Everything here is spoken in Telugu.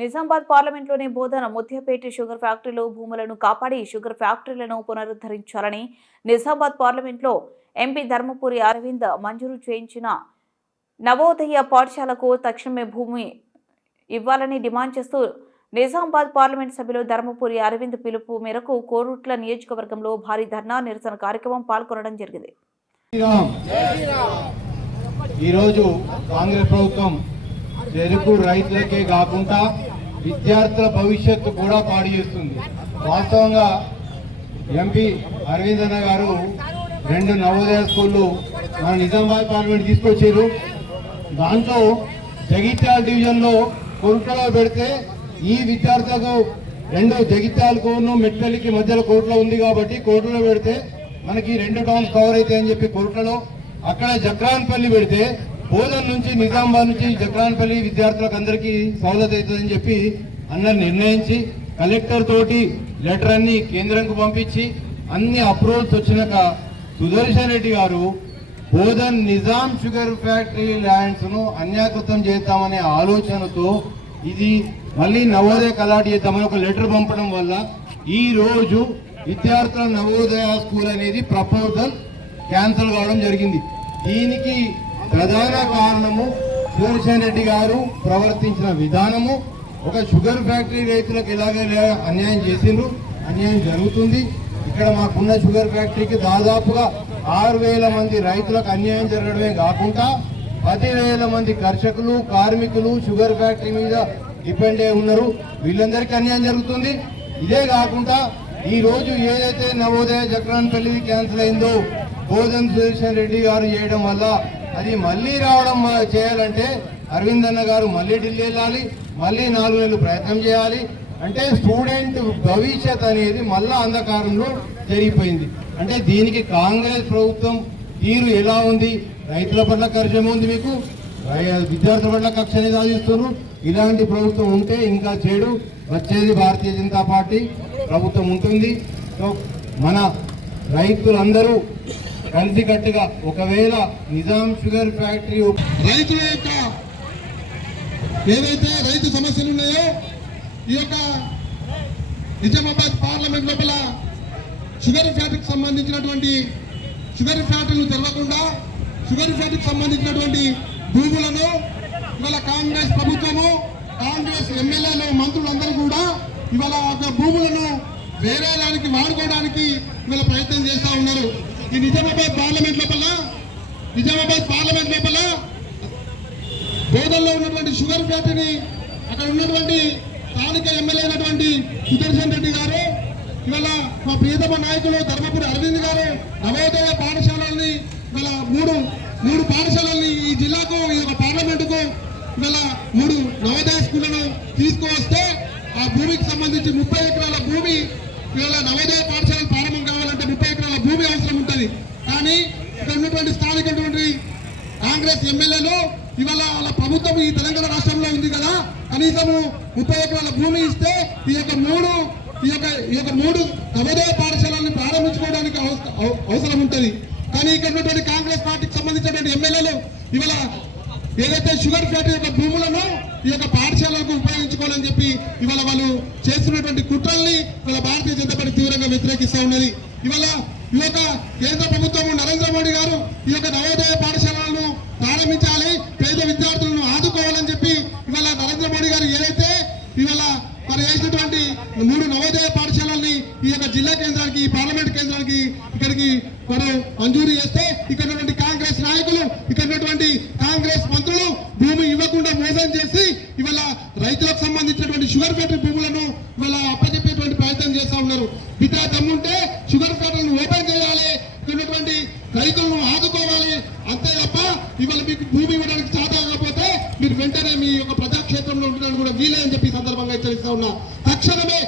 నిజామాబాద్ పార్లమెంట్లోని బోధన ముత్యపేట షుగర్ ఫ్యాక్టరీలో భూములను కాపాడి షుగర్ ఫ్యాక్టరీలను పునరుద్ధరించాలని నిజామాబాద్ పార్లమెంట్లో ఎంపీ ధర్మపురి అరవింద్ మంజూరు చేయించిన నవోదయ పాఠశాలకు తక్షణమే భూమి ఇవ్వాలని డిమాండ్ చేస్తూ నిజామాబాద్ పార్లమెంట్ సభ్యులు ధర్మపురి అరవింద్ పిలుపు మేరకు కోరుట్ల నియోజకవర్గంలో భారీ ధర్నా నిరసన కార్యక్రమం పాల్గొనడం జరిగింది. ఈరోజు కాంగ్రెస్ ప్రభుత్వం చెరుకు రైతులకే కాకుండా విద్యార్థుల భవిష్యత్తు కూడా పాడు చేస్తుంది. వాస్తవంగా ఎంపీ అరవింద్ అన్న గారు 2 నవోదయ స్కూళ్ళు మన నిజామాబాద్ పార్లమెంట్ తీసుకొచ్చారు. దాంట్లో జగిత్యాల డివిజన్లో కోరుట్లలో పెడితే ఈ విద్యార్థులకు 2 జగిత్యాలకు మెట్పల్లికి మధ్యలో కోరుట్ల ఉంది కాబట్టి కోరుట్లలో పెడితే మనకి 2 టౌన్స్ కవర్ అవుతాయని చెప్పి కోరుట్లలో, అక్కడ జక్రాన్పల్లి పెడితే బోధన్ నుంచి నిజామాబాద్ నుంచి జక్రాన్పల్లి విద్యార్థులకు అందరికీ సౌలత్ అవుతుందని చెప్పి అన్నది నిర్ణయించి కలెక్టర్ తోటి లెటర్ అన్ని కేంద్రంకు పంపించి అన్ని అప్రూవల్స్ వచ్చినాక సుదర్శన్ రెడ్డి గారు Bodhan Nizam sugar factory lands ను అన్యాకృతం చేద్దామనే ఆలోచనతో ఇది మళ్ళీ నవోదయ కలాట్ చేద్దామని ఒక లెటర్ పంపడం వల్ల ఈ రోజు విద్యార్థుల నవోదయ స్కూల్ అనేది ప్రపోజల్ క్యాన్సిల్ కావడం జరిగింది. దీనికి ప్రధాన కారణము సుదర్శన్ రెడ్డి గారు ప్రవర్తించిన విధానము. ఒక షుగర్ ఫ్యాక్టరీ రైతులకు ఎలాగైనా అన్యాయం చేసిండ్రు, అన్యాయం జరుగుతుంది. ఇక్కడ మాకున్న షుగర్ ఫ్యాక్టరీకి దాదాపుగా 6,000 మంది రైతులకు అన్యాయం జరగడమే కాకుండా 10,000 మంది కర్షకులు కార్మికులు షుగర్ ఫ్యాక్టరీ మీద డిపెండ్ అయి ఉన్నారు. వీళ్ళందరికీ అన్యాయం జరుగుతుంది. ఇదే కాకుండా ఈ రోజు ఏదైతే నవోదయ జక్రాన్పల్లి క్యాన్సిల్ అయిందో బోధన్ సుదర్శన్ రెడ్డి గారు చేయడం వల్ల అది మళ్ళీ రావడం చేయాలంటే అరవింద్ అన్న గారు మళ్ళీ ఢిల్లీ వెళ్ళాలి, మళ్ళీ 4 నెలలు ప్రయత్నం చేయాలి. అంటే స్టూడెంట్ భవిష్యత్ అనేది మళ్ళా అంధకారంలో జరిగిపోయింది. అంటే దీనికి కాంగ్రెస్ ప్రభుత్వం తీరు ఎలా ఉంది? రైతుల పట్ల కర్షం ఉంది, మీకు విద్యార్థుల పట్ల కక్షని సాధిస్తున్నారు. ఇలాంటి ప్రభుత్వం ఉంటే ఇంకా చెడు. వచ్చేది భారతీయ జనతా పార్టీ ప్రభుత్వం ఉంటుంది. సో మన రైతులందరూ కలిసికట్టుగా ఒకవేళ నిజాం షుగర్ ఫ్యాక్టరీ రైతుల యొక్క ఏదైతే రైతు సమస్యలు ఉన్నాయో ఈ యొక్క నిజామాబాద్ పార్లమెంట్ లోపల షుగర్ ఫ్యాక్టరీకి సంబంధించినటువంటి షుగర్ ఫ్యాక్టరీలు తెరవకుండా షుగర్ ఫ్యాక్టరీకి సంబంధించినటువంటి భూములను ఇవాళ కాంగ్రెస్ ప్రభుత్వము కాంగ్రెస్ ఎమ్మెల్యేలు మంత్రులందరూ కూడా ఇవాళ భూములను వేరే దానికి వాడుకోవడానికి ఇవాళ ప్రయత్నం చేస్తూ ఉన్నారు. ఈ నిజామాబాద్ పార్లమెంట్ లోపల బోధల్లో ఉన్నటువంటి షుగర్ ఫ్యాక్టరీని అక్కడ ఉన్నటువంటి స్థానిక ఎమ్మెల్యే అయినటువంటి సుదర్శన్ రెడ్డి గారు ఇవాళ మా ప్రియతమ నాయకులు ధర్మపురి అరవింద్ గారు నవోదయ పాఠశాలల్ని ఇవాళ మూడు పాఠశాలల్ని ఈ జిల్లాకు ఈ యొక్క పార్లమెంటుకు ఇవాళ 3 నవోదయ స్కూళ్లను తీసుకువస్తే ఆ భూమికి సంబంధించి 30 ఎకరాల భూమి ఇవాళ నవోదయ పాఠశాలలు ప్రారంభం కావాలంటే 30 ఎకరాల భూమి అవసరం ఉంటుంది. కానీ ఇక్కడ ఉన్నటువంటి స్థానికటువంటి కాంగ్రెస్ ఎమ్మెల్యేలు ఇవాళ వాళ్ళ ప్రభుత్వం ఈ తెలంగాణ రాష్ట్రంలో ఉంది కదా, కనీసము 30 ఎకరాల భూమి ఇస్తే ఈ యొక్క మూడు నవోదయ పాఠశాలను ప్రారంభించుకోవడానికి అవసరం ఉంటుంది. కానీ ఇక్కడ ఉన్నటువంటి కాంగ్రెస్ పార్టీకి సంబంధించినటువంటి ఎమ్మెల్యేలు ఇవాళ ఏదైతే షుగర్ ఫ్యాక్టరీ యొక్క భూములను ఈ యొక్క పాఠశాలకు ఉపయోగించుకోవాలని చెప్పి ఇవాళ వాళ్ళు చేస్తున్నటువంటి కుట్రల్ని ఇవాళ భారతీయ జనతా పార్టీ తీవ్రంగా వ్యతిరేకిస్తూ ఉన్నది. ఇవాళ ఈ యొక్క కేంద్ర ప్రభుత్వం నరేంద్ర మోడీ గారు ఈ యొక్క నవోదయ పాఠశాలను ప్రారంభించాలి, పేద విద్యార్థులను ఆదుకోవాలని చెప్పి ఇవాళ నరేంద్ర మోడీ గారు ఏదైతే ఇవాళ మరి వేసినటువంటి 3 నవోదయ పాఠశాలల్ని ఈ యొక్క జిల్లా కేంద్రానికి పార్లమెంట్ కేంద్రానికి ఇక్కడికి మనం మంజూరు చేస్తే ఇక్కడ ఉన్నటువంటి కాంగ్రెస్ నాయకులు ఇక్కడ ఉన్నటువంటి కాంగ్రెస్ మంత్రులు భూమి ఇవ్వకుండా మోసం చేసి ఇవాళ రైతులకు సంబంధించినటువంటి షుగర్ ఫ్యాక్టరీ భూములను ఇవాళ అప్పచెప్పేటువంటి ప్రయత్నం చేస్తూ ఉన్నారు. బిడ్డ దమ్ముంటే షుగర్ ఫ్యాక్టరీని ఓపెన్ చేయాలి, ఇక్కడ ఉన్నటువంటి రైతులను ఆదుకోవాలి. అంతే తప్ప ఇవాళ మీకు భూమి ఇవ్వడానికి సాధ్యం కాకపోతే మీరు వెంటనే మీ యొక్క ప్రజాక్షేత్రంలో ఉండడానికి కూడా వీలే అని చెప్పి సందర్భంగా హెచ్చరిస్తా ఉన్నా. తక్షణమే